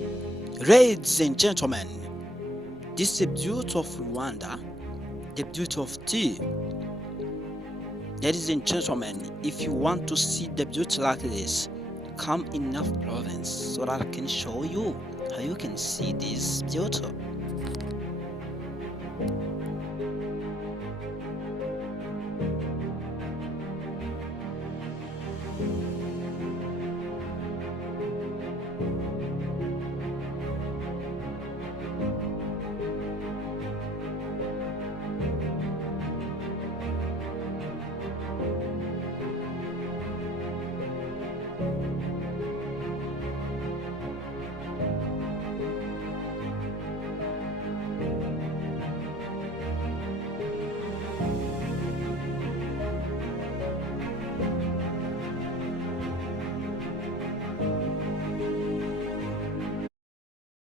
Ladies and gentlemen, this is the beauty of Rwanda, the beauty of tea. Ladies and gentlemen, if you want to see the beauty like this, come in North Province so that I can show you how you can see this beauty.